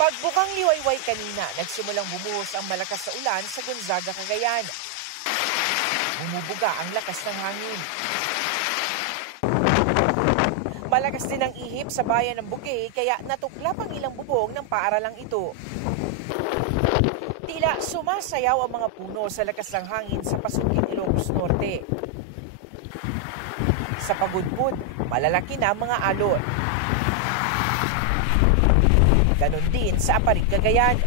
Pagbukang liwayway kanina, nagsimulang bumuhos ang malakas na ulan sa Gonzaga, Cagayan. Bumubuga ang lakas ng hangin. Malakas din ang ihip sa bayan ng Bugey kaya natuklap ang ilang bubong ng paaralang ito. Tila sumasayaw ang mga puno sa lakas ng hangin sa Pasukin, Ilocos Norte. Sa Pagudpud, malalaki na mga alon. Ganon din sa Aparig, Cagayan.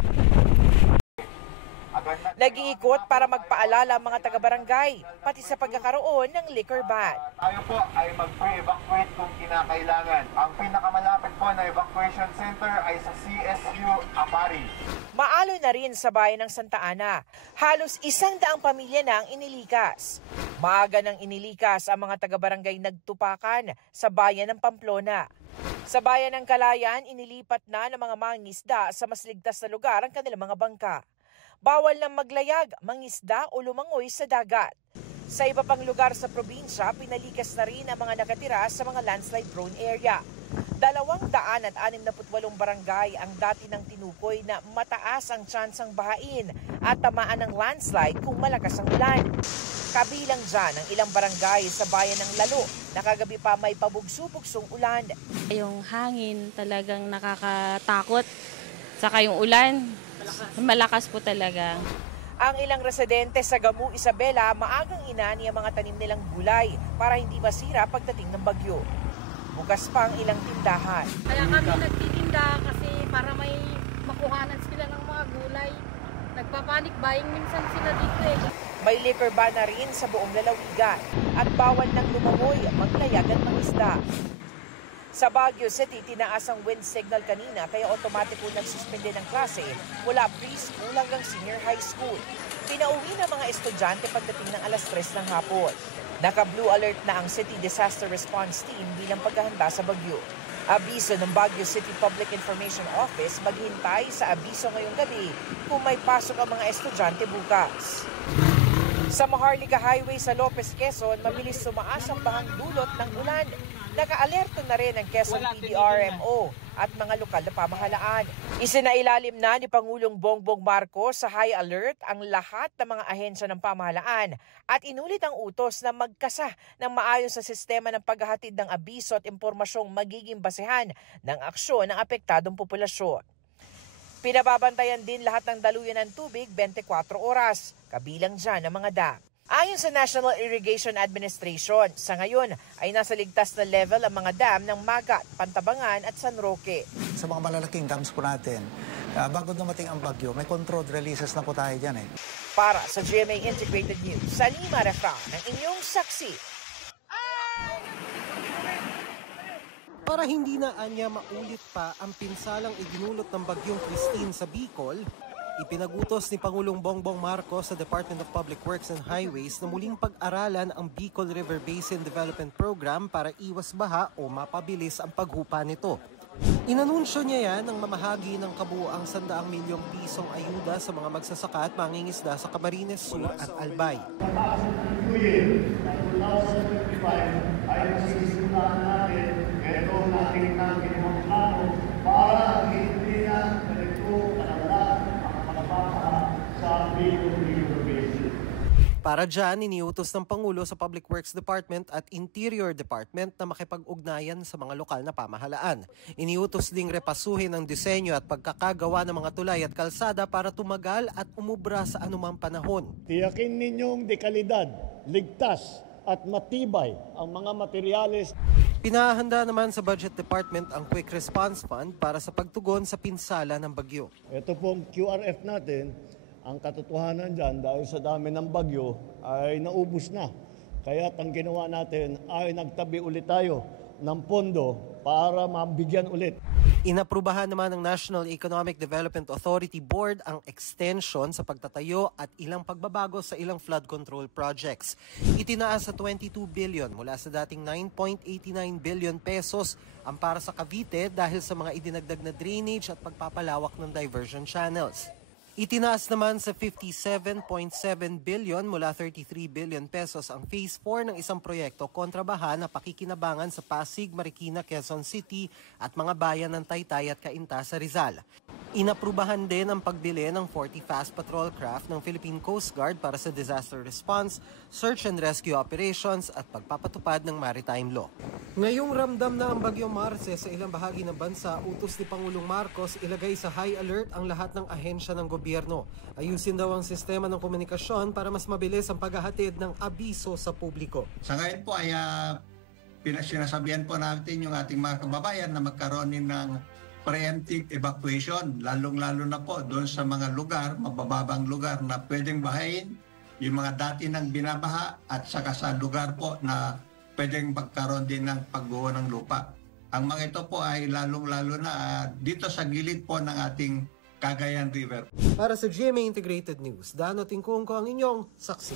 Nag-iikot para magpaalala ang mga taga-barangay, pati sa pagkakaroon ng liquor ban. Tayo po ay mag-pre-evacuate kung kinakailangan. Ang pinakamalapit po na evacuation center ay sa CSU Aparig. Maalo na rin sa bayan ng Santa Ana. Halos 100 pamilya na ang inilikas. Maaga nang inilikas ang mga taga-barangay nagtupakan sa bayan ng Pamplona. Sa bayan ng Kalayan, inilipat na ng mga mangingisda sa mas ligtas na lugar ang kanilang mga bangka. Bawal nang maglayag, mangisda o lumangoy sa dagat. Sa iba pang lugar sa probinsya, pinalikas na rin ang mga nakatira sa mga landslide-prone area. 268 barangay ang dati ng tinukoy na mataas ang tsansang bahain at tamaan ng landslide kung malakas ang ulan. Kabilang dyan ang ilang barangay sa bayan ng Lalo na kagabi pa may pabugso-bugsong ulan. Yung hangin talagang nakakatakot. Saka yung ulan, malakas po talaga. Ang ilang residente sa Gamu, Isabela, maagang inani ang mga tanim nilang gulay para hindi masira pagdating ng bagyo. Bukas pa ang ilang tindahan. Kaya kami nagtitinda kasi para may makuhanan sila ng mga gulay. Nagpapanik buying minsan sila dito eh. May liquor ban na rin sa buong lalawigan at bawal nang lumangoy, maglayag at mangisda. Sa Baguio City, tinaas ang wind signal kanina kaya otomatiko nagsuspende ng klase mula preschool hanggang senior high school. Pinauwi na mga estudyante pagdating ng alas 3 ng hapon. Naka-blue alert na ang City Disaster Response Team bilang paghahanda sa bagyo. Abiso ng Baguio City Public Information Office maghintay sa abiso ngayong gabi kung may pasok ang mga estudyante bukas. Sa Maharlika Highway sa Lopez, Quezon, mabilis sumaas ang bahang dulot ng ulan. Naka-alerto na rin ang Quezon PDRMO at mga lokal na pamahalaan. Isinailalim na ni Pangulong Bongbong Marcos sa high alert ang lahat ng mga ahensya ng pamahalaan at inulit ang utos na magkasa ng maayos sa sistema ng paghahatid ng abiso at impormasyong magiging basehan ng aksyon ng apektadong populasyon. Pinababantayan din lahat ng daluyan ng tubig 24 oras, kabilang dyan ang mga dam. Ayon sa National Irrigation Administration, sa ngayon ay nasa ligtas na level ang mga dam ng Magat, Pantabangan at San Roque. Sa mga malalaking dams po natin, bago dumating ang bagyo, may controlled releases na po tayo dyan eh. Para sa GMA Integrated News, Salima Refra ng inyong saksi. Para hindi na anya maulit pa ang pinsalang idinulot ng bagyong Christine sa Bicol, ipinagutos ni Pangulong Bongbong Marcos sa Department of Public Works and Highways na muling pag-aralan ang Bicol River Basin Development Program para iwas baha o mapabilis ang paghupa nito. Inanunsyo niya yan ng mamahagi ng kabuuang 100 milyong pisong ayuda sa mga magsasaka at mangingisda sa Camarines Sur at Albay. Ay masisimulan natin itong ating mga plano para hindi na ganito kalala makakapasa sa Bicol River Basin. Para dyan, iniutos ng Pangulo sa Public Works Department at Interior Department na makipag-ugnayan sa mga lokal na pamahalaan. Iniutos ding repasuhin ang disenyo at pagkakagawa ng mga tulay at kalsada para tumagal at umubra sa anumang panahon. Tiyakin ninyong dekalidad, ligtas at matibay ang mga materyales. Pinahanda naman sa Budget Department ang Quick Response Fund para sa pagtugon sa pinsala ng bagyo. Ito pong QRF natin, ang katotohanan dyan dahil sa dami ng bagyo ay naubos na. Kaya ang ginawa natin ay nagtabi ulit tayo ng pondo para mabigyan ulit. Inaprubahan naman ng National Economic Development Authority Board ang extension sa pagtatayo at ilang pagbabago sa ilang flood control projects. Itinaas sa 22 billion mula sa dating 9.89 billion pesos ang para sa Cavite dahil sa mga idinagdag na drainage at pagpapalawak ng diversion channels. Itinaas naman sa 57.7 billion mula 33 billion pesos ang Phase 4 ng isang proyekto kontra baha na pakikinabangan sa Pasig, Marikina, Quezon City at mga bayan ng Taytay at Cainta sa Rizal. Inaprubahan din ang pagbili ng 40 fast patrol craft ng Philippine Coast Guard para sa disaster response, search and rescue operations at pagpapatupad ng maritime law. Ngayong ramdam na ang Bagyo Marce sa ilang bahagi ng bansa, utos ni Pangulong Marcos ilagay sa high alert ang lahat ng ahensya ng gobyerno. Ayusin daw ang sistema ng komunikasyon para mas mabilis ang paghahatid ng abiso sa publiko. Sa ngayon po ay sinasabihan po natin yung ating mga kababayan na magkaroon din ng preemptive evacuation, lalong-lalo na po doon sa mga lugar, mabababang lugar na pwedeng bahayin, yung mga dati nang binabaha at saka sa lugar po na pwedeng magkaroon din ng pagguho ng lupa. Ang mga ito po ay lalong-lalo na dito sa gilid po ng ating Cagayan River. Para sa GMA Integrated News, Dano Tingkong ko ang inyong saksi.